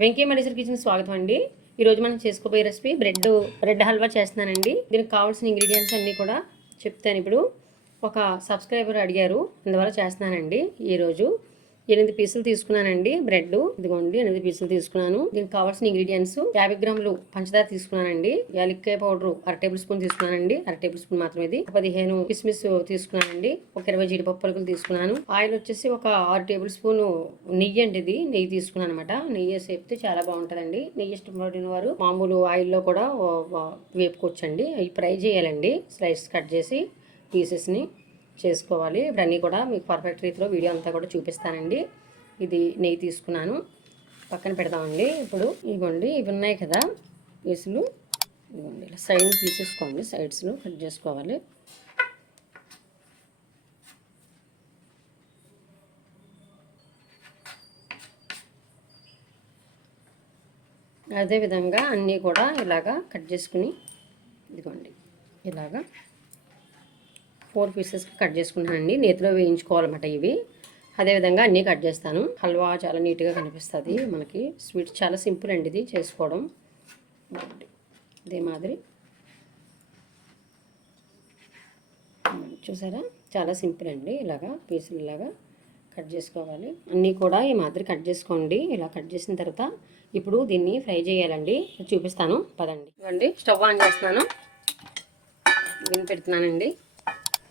Venkaiah Malleswara kitchen స్వాగతం అండి. ఈరోజు మనం చేసుకోబోయే రెసిపీ బ్రెడ్ బ్రెడ్ హల్వా చేస్తున్నానండి. దీనికి కావాల్సిన ఇంగ్రీడియంట్స్ అన్నీ కూడా చెప్తాను ఇప్పుడు. ఒక సబ్స్క్రైబర్ అడిగారు అందువల్ల చేస్తున్నానండి ఈరోజు ఎనిమిది పీసులు తీసుకున్నానండి బ్రెడ్. ఇదిగోండి ఎనిమిది పీసులు తీసుకున్నాను. దీనికి కావాల్సిన ఇంగ్రీడియంట్స్ యాభై గ్రాములు పంచదార తీసుకున్నానండి. యాలిక్కాయ పౌడర్ అర టేబుల్ స్పూన్ తీసుకున్నానండి. అర టేబుల్ స్పూన్ మాత్రం ఇది. పదిహేను కిస్మిస్ తీసుకున్నానండి. ఒక ఇరవై జీడిపప్పు పలుకులు తీసుకున్నాను. ఆయిల్ వచ్చేసి ఒక ఆరు టేబుల్ స్పూన్ నెయ్యి అండి ఇది. నెయ్యి తీసుకున్నాను అనమాట నెయ్యి సేపితే చాలా బాగుంటుందండి. నెయ్యి ఇష్టం పడిన వారు మామూలు ఆయిల్లో కూడా వేపుకోవచ్చండి. అవి ఫ్రై చేయాలండి. స్లైస్ కట్ చేసి పీసెస్ని చేసుకోవాలి. ఇప్పుడు అన్నీ కూడా మీకు పర్ఫెక్ట్ రీతిలో వీడియో అంతా కూడా చూపిస్తానండి. ఇది నెయ్యి తీసుకున్నాను. పక్కన పెడదామండి. ఇప్పుడు ఇవ్వండి ఇవి ఉన్నాయి కదా. పీసులు ఇవ్వండి ఇలా సైడ్ తీసేసుకోండి. సైడ్స్లో కట్ చేసుకోవాలి. అదేవిధంగా అన్నీ కూడా ఇలాగా కట్ చేసుకుని ఇదిగోండి ఇలాగా ఫోర్ పీసెస్కి కట్ చేసుకున్నానండి నేతిలో వేయించుకోవాలన్నమాట ఇవి. అదేవిధంగా అన్నీ కట్ చేస్తాను. హల్వా చాలా నీట్గా కనిపిస్తుంది మనకి. స్వీట్ చాలా సింపుల్ అండి ఇది చేసుకోవడం. ఇదే మాదిరి. చూసారా? చాలా సింపుల్ అండి. ఇలాగా పీసులు ఇలాగా కట్ చేసుకోవాలి. అన్నీ కూడా ఈ మాదిరి కట్ చేసుకోండి. ఇలా కట్ చేసిన తర్వాత ఇప్పుడు దీన్ని ఫ్రై చేయాలండి. చూపిస్తాను. పదండి. ఇవ్వండి స్టవ్ ఆన్ చేస్తున్నాను. గిన్నె పెడుతున్నానండి.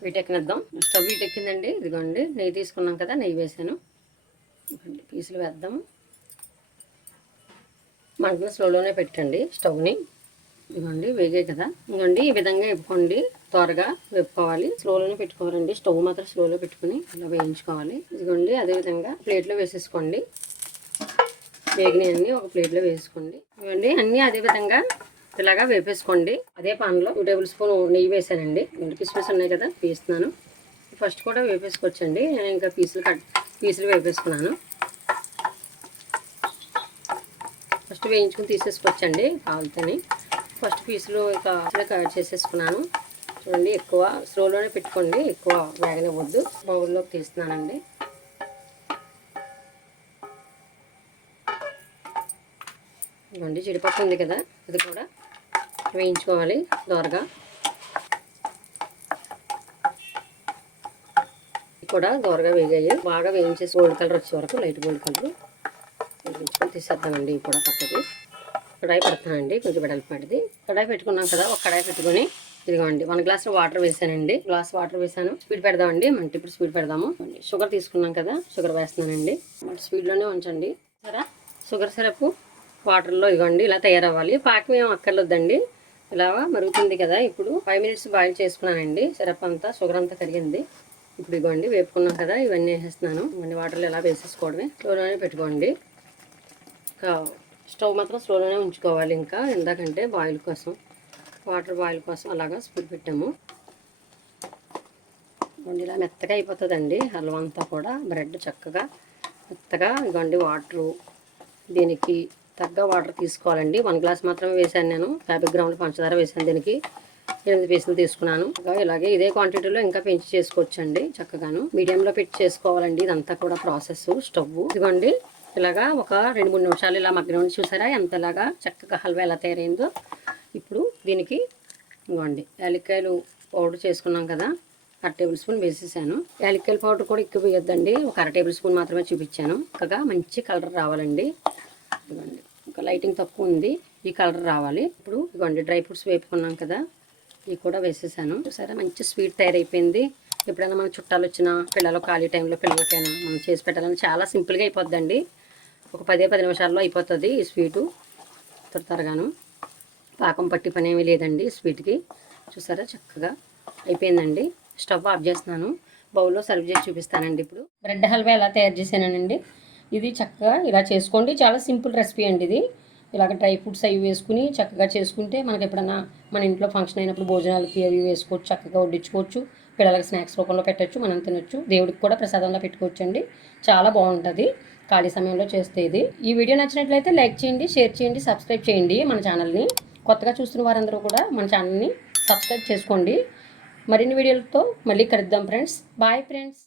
వీటెక్కినిద్దాం. స్టవ్ వీటెక్కిందండి. ఇదిగోండి నెయ్యి తీసుకున్నాం కదా నెయ్యి వేసాను పీసులు వేద్దాము మంటను స్లోలోనే పెట్టండి స్టవ్ని. ఇదిగోండి వేగే కదా. ఇదిగోండి ఈ విధంగా ఇవ్వండి. త్వరగా వేపుకోవాలి. స్లోలోనే పెట్టుకోవాలండి. స్టవ్ మాత్రం స్లోలో పెట్టుకుని ఇలా వేయించుకోవాలి. ఇదిగోండి అదేవిధంగా ప్లేట్లో వేసేసుకోండి. వేగినాయన్ని ఒక ప్లేట్లో వేసుకోండి. ఇవ్వండి అన్నీ అదేవిధంగా ఇలాగా వేపేసుకోండి. అదే పాన్లో టూ టేబుల్ స్పూన్ నెయ్యి వేసానండి. రెండు కిస్మిస్ ఉన్నాయి కదా వేస్తున్నాను. ఫస్ట్ కూడా వేపేసుకోవచ్చండి. నేను ఇంకా పీసులు కట్ పీసులు వేపేసుకున్నాను. ఫస్ట్ వేయించుకుని తీసేసుకోవచ్చండి కావాలితేనే ఫస్ట్ పీసులు ఇక కట్ చేసేసుకున్నాను. చూడండి ఎక్కువ స్లోలోనే పెట్టుకోండి. ఎక్కువ వేగనివ్వద్దు బౌల్లోకి తీస్తున్నానండి. ఇవ్వండి జీడిపప్పు ఉంది కదా ఇది కూడా వేయించుకోవాలి దోరగా. కూడా దోరగా వేగాయి. బాగా వేయించేసి గోల్డ్ కలర్ వచ్చే వరకు లైట్ గోల్డ్ కలర్ వేయించుకొని తీసేద్దామండి ఇవి కూడా పక్కకి. కడాయి పెడతానండి కొంచెం వెడల్పాటిది కడాయి పెట్టుకున్నాం కదా ఒక కడాయి పెట్టుకొని ఇదిగోండి వన్ గ్లాస్ వాటర్ వేసానండి. గ్లాస్ వాటర్ వేసాను. స్పీడ్ పెడదామండి మంట ఇప్పుడు స్పీడ్ పెడదాము. షుగర్ తీసుకున్నాం కదా షుగర్ వేస్తున్నానండి. స్పీడ్లోనే ఉంచండి. సరే? షుగర్ సిరప్ వాటర్లో ఇవ్వండి ఇలా తయారవ్వాలి. పాకం ఏం అక్కర్లేదండి. ఇలా మరుగుతుంది కదా. ఇప్పుడు ఫైవ్ మినిట్స్ బాయిల్ చేసుకున్నానండి. సిరప్ అంతా షుగర్ అంతా కరిగింది ఇప్పుడు ఇవ్వండి వేపుకున్నాం కదా. ఇవన్నీ వేసేస్తున్నాను. ఇవన్నీ వాటర్లో ఎలా వేసేసుకోవడమే స్లోలోనే పెట్టుకోండి. ఇంకా స్టవ్ మాత్రం స్లోలోనే ఉంచుకోవాలి ఇంకా. ఎందుకంటే బాయిల్ కోసం వాటర్ బాయిల్ కోసం అలాగా స్పీడ్ పెట్టాము. ఇవ్వండి ఇలా మెత్తగా అయిపోతుందండి. హల్వా అంతా కూడా బ్రెడ్ చక్కగా మెత్తగా. ఇవ్వండి వాటరు దీనికి తగ్గ వాటర్ తీసుకోవాలండి. వన్ గ్లాస్ మాత్రమే వేసాను నేను. యాభై గ్రాములు పంచదార వేసాను దీనికి. ఎనిమిది పీసులు తీసుకున్నాను. ఇలాగే ఇదే క్వాంటిటీలో ఇంకా పెంచి చేసుకోవచ్చండి చక్కగాను. మీడియంలో పెట్టి చేసుకోవాలండి. ఇదంతా కూడా ప్రాసెస్. స్టవ్. ఇదిగోండి. ఇలాగా ఒక రెండు మూడు నిమిషాలు ఇలా మగ్గిన ఉండి చూసారా? ఎంతలాగా చక్కగా హల్వా ఎలా తయారైందో. ఇప్పుడు దీనికి ఇవ్వండి యాలక్కాయలు పౌడర్ చేసుకున్నాం కదా. అర టేబుల్ స్పూన్ వేసేసాను. యాలక్కాయల పౌడర్ కూడా ఎక్కువ వేయొద్దండి. ఒక అర టేబుల్ స్పూన్ మాత్రమే చూపించాను. చక్కగా మంచి కలర్ రావాలండి. ఇవ్వండి ఇంకా లైటింగ్ తక్కువ ఉంది. ఈ కలర్ రావాలి. ఇప్పుడు ఇవ్వండి డ్రై ఫ్రూట్స్ వేపుకున్నాం కదా. ఇవి కూడా వేసేసాను. సరే మంచి స్వీట్ తయారైపోయింది. ఎప్పుడైనా మన చుట్టాలు వచ్చినా పిల్లలు ఖాళీ టైంలో పిల్లలకైనా మనం చేసి పెట్టాలని చాలా సింపుల్గా అయిపోద్దండి. ఒక పదే పది నిమిషాల్లో అయిపోతుంది ఈ స్వీటు. త్వర త్వరగాను. పాకం పట్టి పని ఏమీ లేదండి స్వీట్కి. చూసారా? చక్కగా అయిపోయిందండి. స్టవ్ ఆఫ్ చేస్తున్నాను. బౌల్లో సర్వ్ చేసి చూపిస్తానండి ఇప్పుడు. బ్రెడ్ హల్వా ఎలా తయారు చేశానండి ఇది చక్కగా ఇలా చేసుకోండి. చాలా సింపుల్ రెసిపీ అండి ఇది. ఇలాగ డ్రై ఫ్రూట్స్ అవి వేసుకుని చక్కగా చేసుకుంటే మనకి ఎప్పుడైనా మన ఇంట్లో ఫంక్షన్ అయినప్పుడు భోజనాలకి అవి వేసుకోవచ్చు చక్కగా వడ్డించుకోవచ్చు పిల్లలకి స్నాక్స్ రూపంలో పెట్టచ్చు మనం తినొచ్చు దేవుడికి కూడా ప్రసాదంలో పెట్టుకోవచ్చు అండి చాలా బాగుంటుంది ఖాళీ సమయంలో చేస్తే ఇది. ఈ వీడియో నచ్చినట్లయితే లైక్ చేయండి షేర్ చేయండి సబ్స్క్రైబ్ చేయండి మన ఛానల్ని. కొత్తగా చూస్తున్న వారందరూ కూడా మన ఛానల్ని సబ్స్క్రైబ్ చేసుకోండి. మరిన్ని వీడియోలతో మళ్ళీ కలుద్దాం ఫ్రెండ్స్. Bye friends.